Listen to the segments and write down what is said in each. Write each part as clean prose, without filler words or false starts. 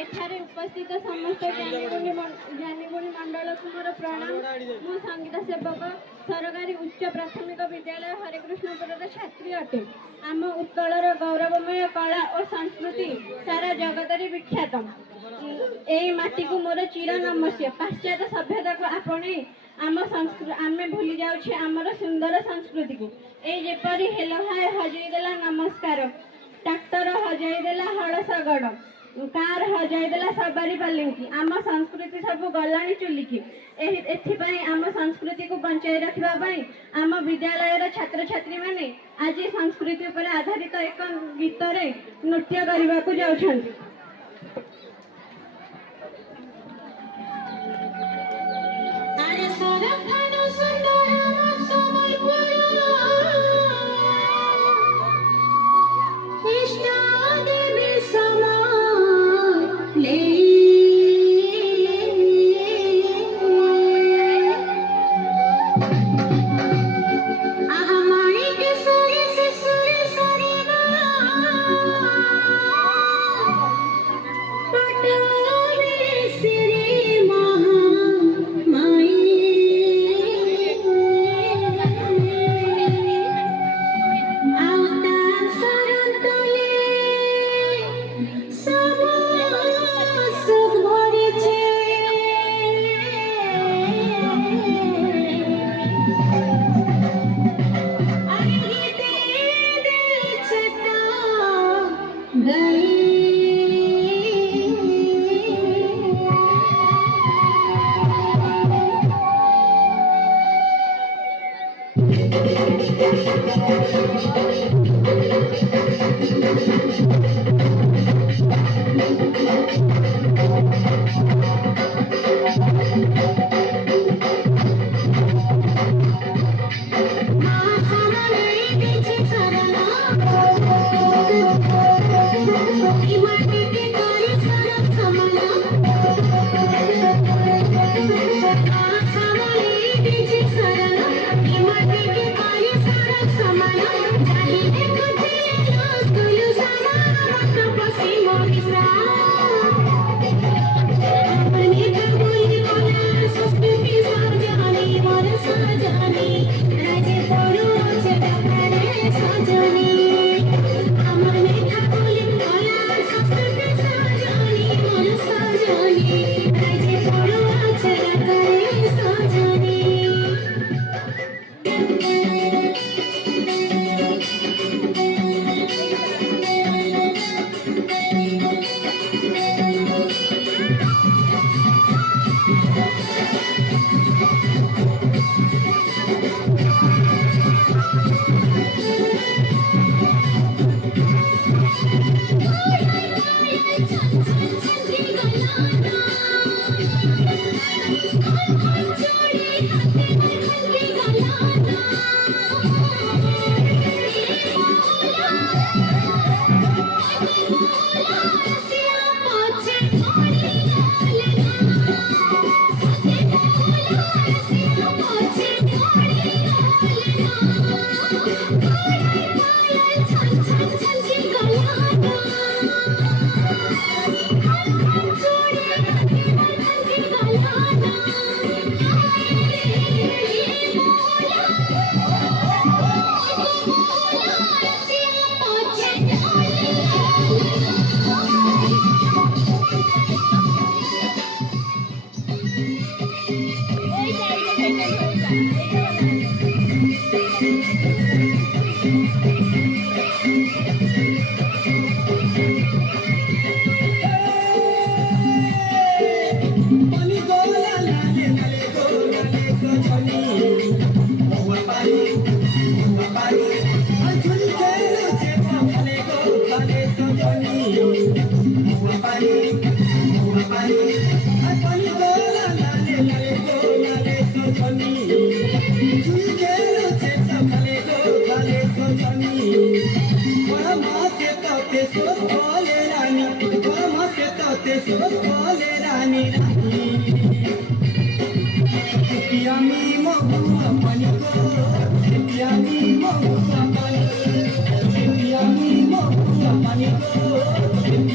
एठारे उपस्थित समस्त ज्ञानीगुणी मंडल को मोर प्रणाम। मु संगीत सेवक सरकारी उच्च प्राथमिक विद्यालय हरिकृष्णपुर छात्री अटे। आम उत्कलर गौरवमय कला और संस्कृति सारा जगत विख्यात। यही माटी को मोर चिर नमस्या। पाश्चात्य सभ्यता को आपणे आम भूली जाऊे आमर सुंदर संस्कृति को। जेपरी हेलो हाय हजईदेला नमस्कार, ट्रैक्टर हजईदेला हल शगड़, कार हजईदेला सवारी पालिंकी। आम संस्कृति सब गलानी चुलिकी। एथिपाई आम संस्कृति को बंचाई रखाई आम विद्यालय छात्र छात्री माने आज संस्कृति पर आधारित एक गीत रे नृत्य करने को जाउछन्ति।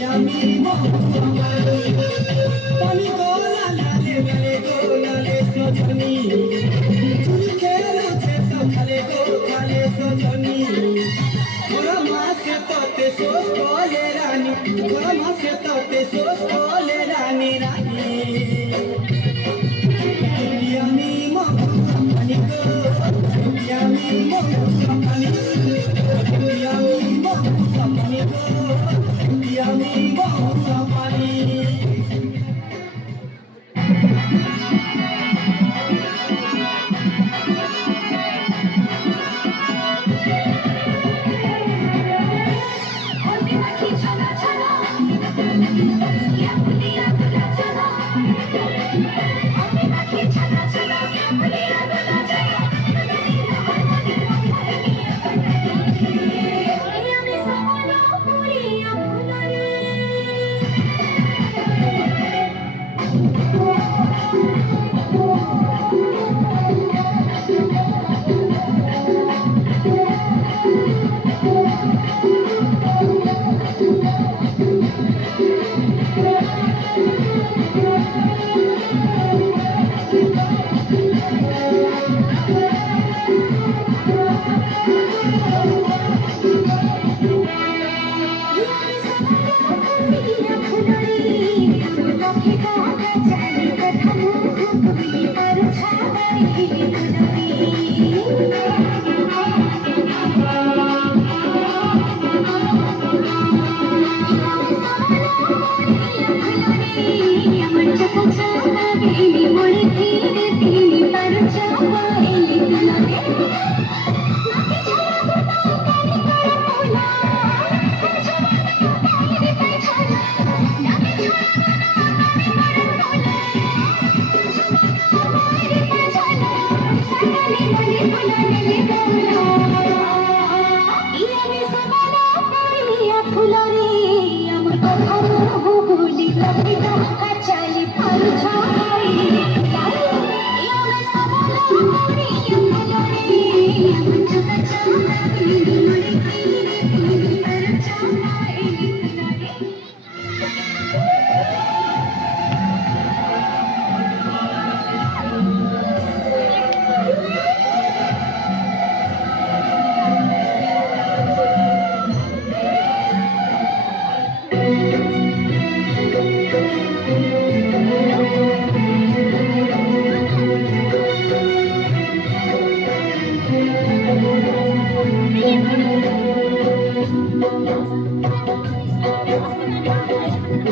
Yummy, पानी गोला लाले लाले गोला ले सजनी चुनी खेलो छे तो खाले सजनी गोरा मासे तोते सोस कोले रानी गोरा मासे तोते सोस कोले रानी रानी yummy mo pani go yummy mo pani yummy mo pani go yummy mo pani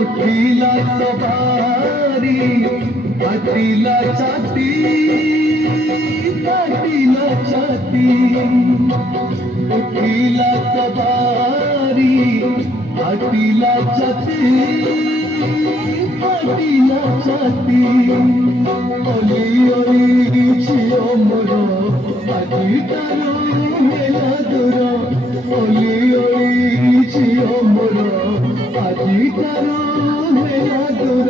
उठीला सवारी पाटीला छाती उठीला सवारी पाटीला छाती ओली ओली छियो मोरो पाटीटारो मेला दूर ओली ओली छियो मोरो पाटीटारो मेला दूर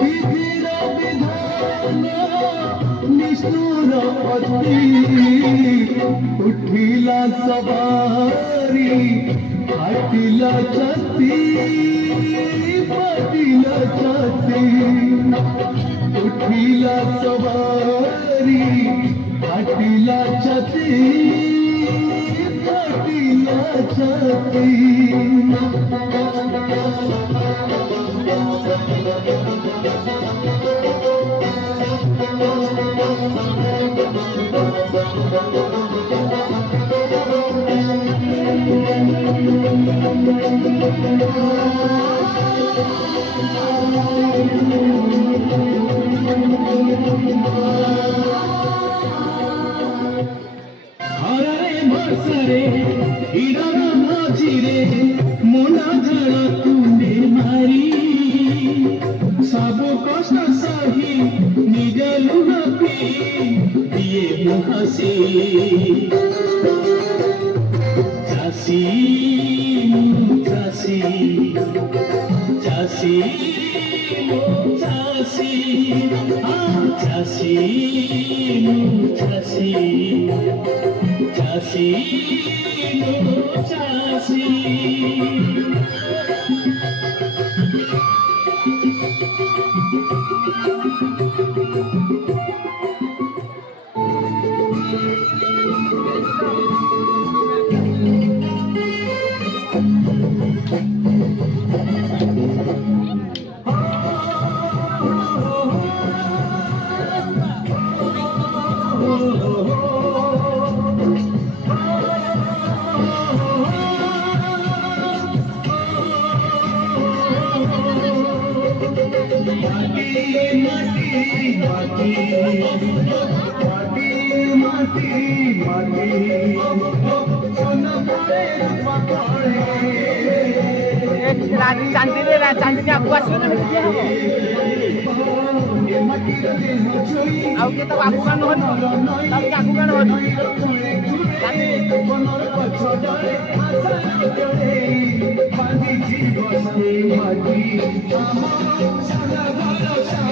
विधिर विधान निष्ठुर पति उठिला सवारी फाटिला छाती उठिला सवारी फाटिला छाती हरे मसरे हिरण मझिरे मोना झड़ तुंडे मारी सब कष्ट सही निज लुह पी दिए मुहसी चासी चासी चासी चासी चासी चासी चासी चासी মাটি মাটি মাটি মাটি মাটি সোনা পড়ে রূপা পড়ে ଚାନ୍ଦିରେ ଆଗକୁ ଆସିବ ନା କିଏ ହବ ଆଉ କିଏ ତ ଆଗକୁ କାଣ ନୁହନ୍ତି ତାକୁ ଆଗକୁ କାଣ ହଉଛି মনের পছ জড়ে আশা জড়ে বাঁধিছি বসে মাটি আমার সারা ভরসা